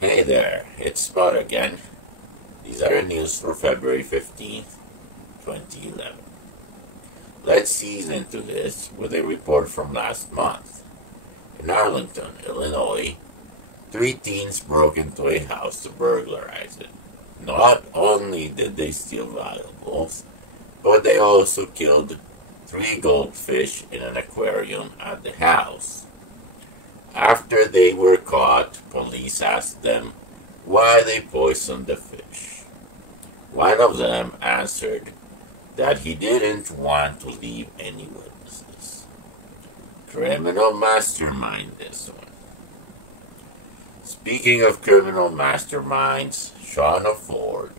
Hey there, it's Spot again. These are the news for February 15th, 2011. Let's ease into this with a report from last month. In Arlington, Illinois, 3 teens broke into a house to burglarize it. Not only did they steal valuables, but they also killed 3 goldfish in an aquarium at the house. After they were caught, police asked them why they poisoned the fish. One of them answered that he didn't want to leave any witnesses. Criminal mastermind, this one. Speaking of criminal masterminds, Shawna Forde,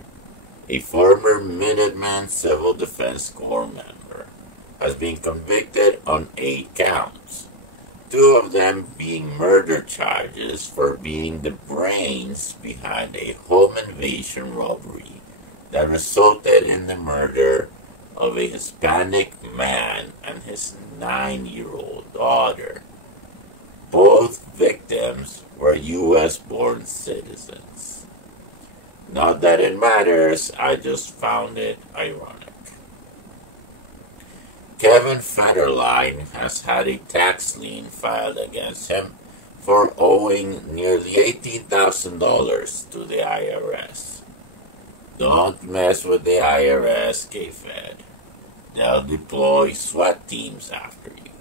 a former Minuteman Civil Defense Corps member, has been convicted on 8 counts. 2 of them being murder charges for being the brains behind a home invasion robbery that resulted in the murder of a Hispanic man and his 9-year-old daughter. Both victims were U.S.-born citizens. Not that it matters, I just found it ironic. Kevin Federline has had a tax lien filed against him for owing nearly $18,000 to the IRS. Don't mess with the IRS, K-Fed. They'll deploy SWAT teams after you.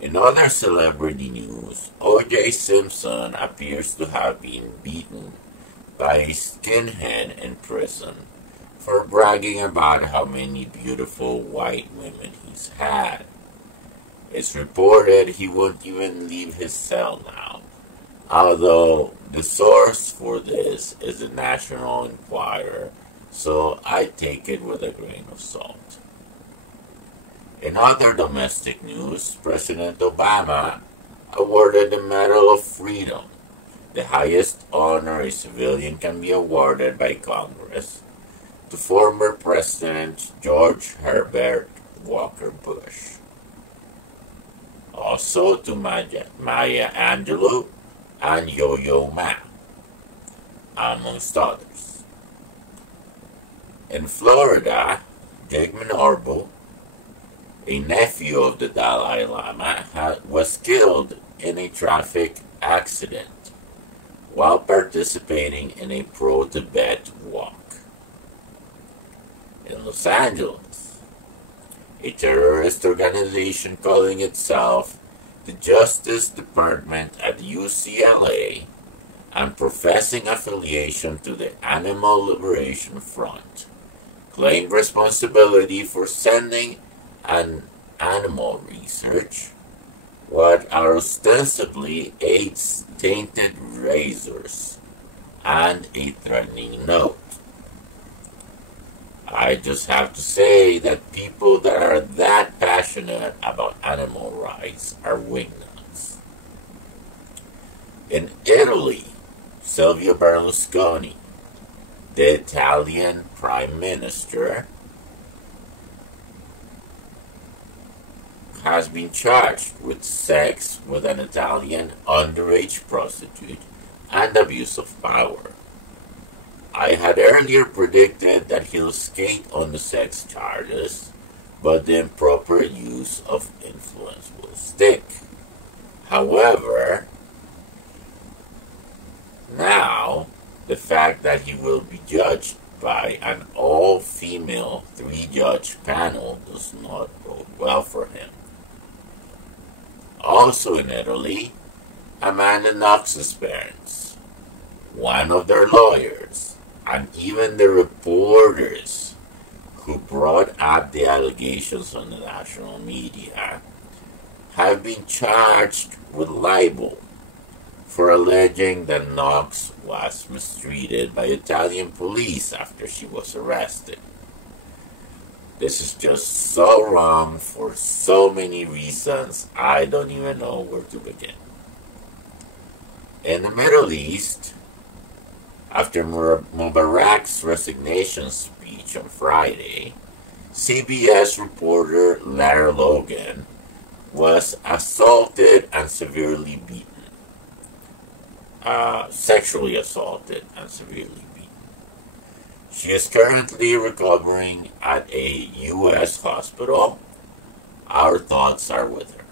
In other celebrity news, O.J. Simpson appears to have been beaten by a skinhead in prison for bragging about how many beautiful white women he's had. It's reported he won't even leave his cell now, although the source for this is the National Enquirer, so I take it with a grain of salt. In other domestic news, President Obama awarded the Medal of Freedom, the highest honor a civilian can be awarded by Congress, to former President George Herbert Walker Bush. Also to Maya Angelou and Yo-Yo Ma, amongst others. In Florida, Jigman Orbo, a nephew of the Dalai Lama, was killed in a traffic accident while participating in a pro-Tibet walk. In Los Angeles, a terrorist organization calling itself the Justice Department at UCLA and professing affiliation to the Animal Liberation Front claimed responsibility for sending an animal research what are ostensibly 8 tainted razors and a threatening note. I just have to say that people that are that passionate about animal rights are wingnuts. In Italy, Silvio Berlusconi, the Italian Prime Minister, has been charged with sex with an Italian underage prostitute and abuse of power. I had earlier predicted that he'll skate on the sex charges, but the improper use of influence will stick. However, now the fact that he will be judged by an all-female 3-judge panel does not bode well for him. Also in Italy, Amanda Knox's parents, one of their lawyers, and even the reporters who brought up the allegations on the national media have been charged with libel for alleging that Knox was mistreated by Italian police after she was arrested. This is just so wrong for so many reasons, I don't even know where to begin. In the Middle East, after Mubarak's resignation speech on Friday, CBS reporter Lara Logan was assaulted and severely beaten. sexually assaulted and severely beaten. She is currently recovering at a U.S. hospital. Our thoughts are with her.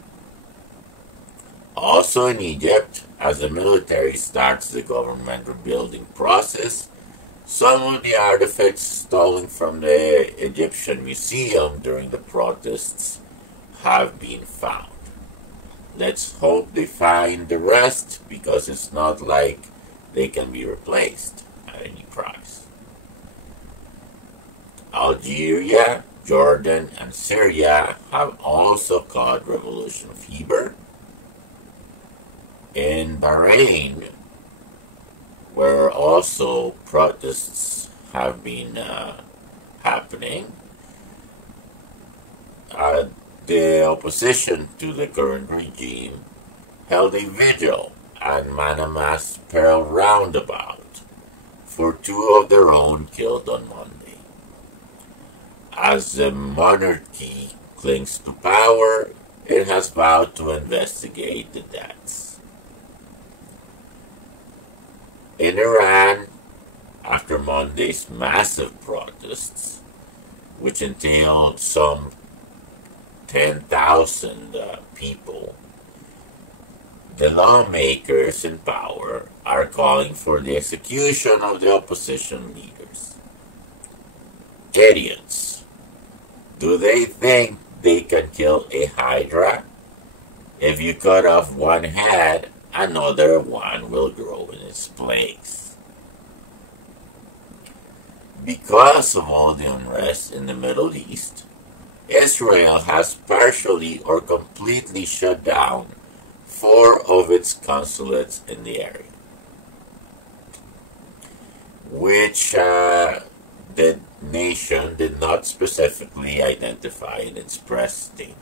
Also in Egypt, as the military starts the government rebuilding process, some of the artifacts stolen from the Egyptian Museum during the protests have been found. Let's hope they find the rest, because it's not like they can be replaced at any price. Algeria, Jordan, and Syria have also caught revolution fever. In Bahrain, where also protests have been happening, the opposition to the current regime held a vigil at Manama's Pearl Roundabout for 2 of their own killed on Monday. As the monarchy clings to power, it has vowed to investigate the deaths. In Iran, after Monday's massive protests, which entailed some 10,000 people, the lawmakers in power are calling for the execution of the opposition leaders. Idiots. Do they think they can kill a hydra? If you cut off one head, another one will grow in its place. Because of all the unrest in the Middle East, Israel has partially or completely shut down 4 of its consulates in the area, which the nation did not specifically identify in its press statement.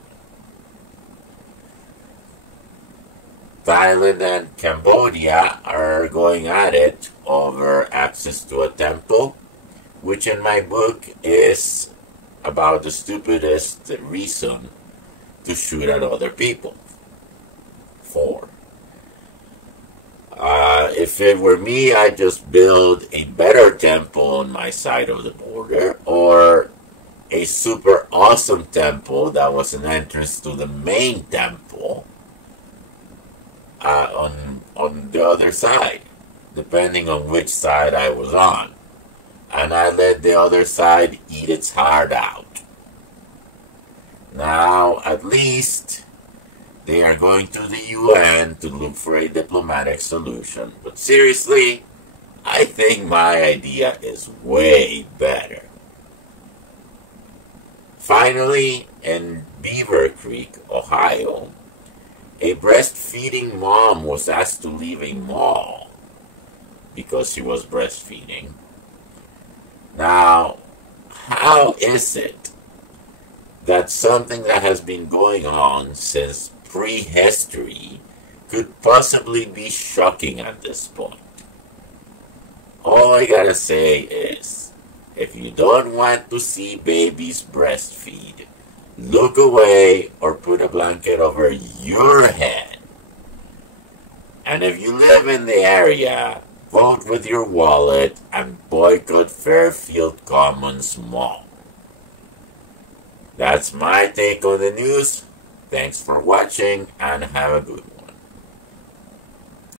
Thailand and Cambodia are going at it over access to a temple, which in my book is about the stupidest reason to shoot at other people. 4. If it were me, I'd just build a better temple on my side of the border, or a super awesome temple that was an entrance to the main temple on the other side, depending on which side I was on. And I let the other side eat its heart out. Now, at least, they are going to the UN to look for a diplomatic solution. But seriously, I think my idea is way better. Finally, in Beaver Creek, Ohio, a breastfeeding mom was asked to leave a mall because she was breastfeeding. Now, how is it that something that has been going on since prehistory could possibly be shocking at this point? All I gotta say is, if you don't want to see babies breastfeed, look away or put a blanket over your head. And if you live in the area, vote with your wallet and boycott Fairfield Commons Mall. That's my take on the news. Thanks for watching and have a good one.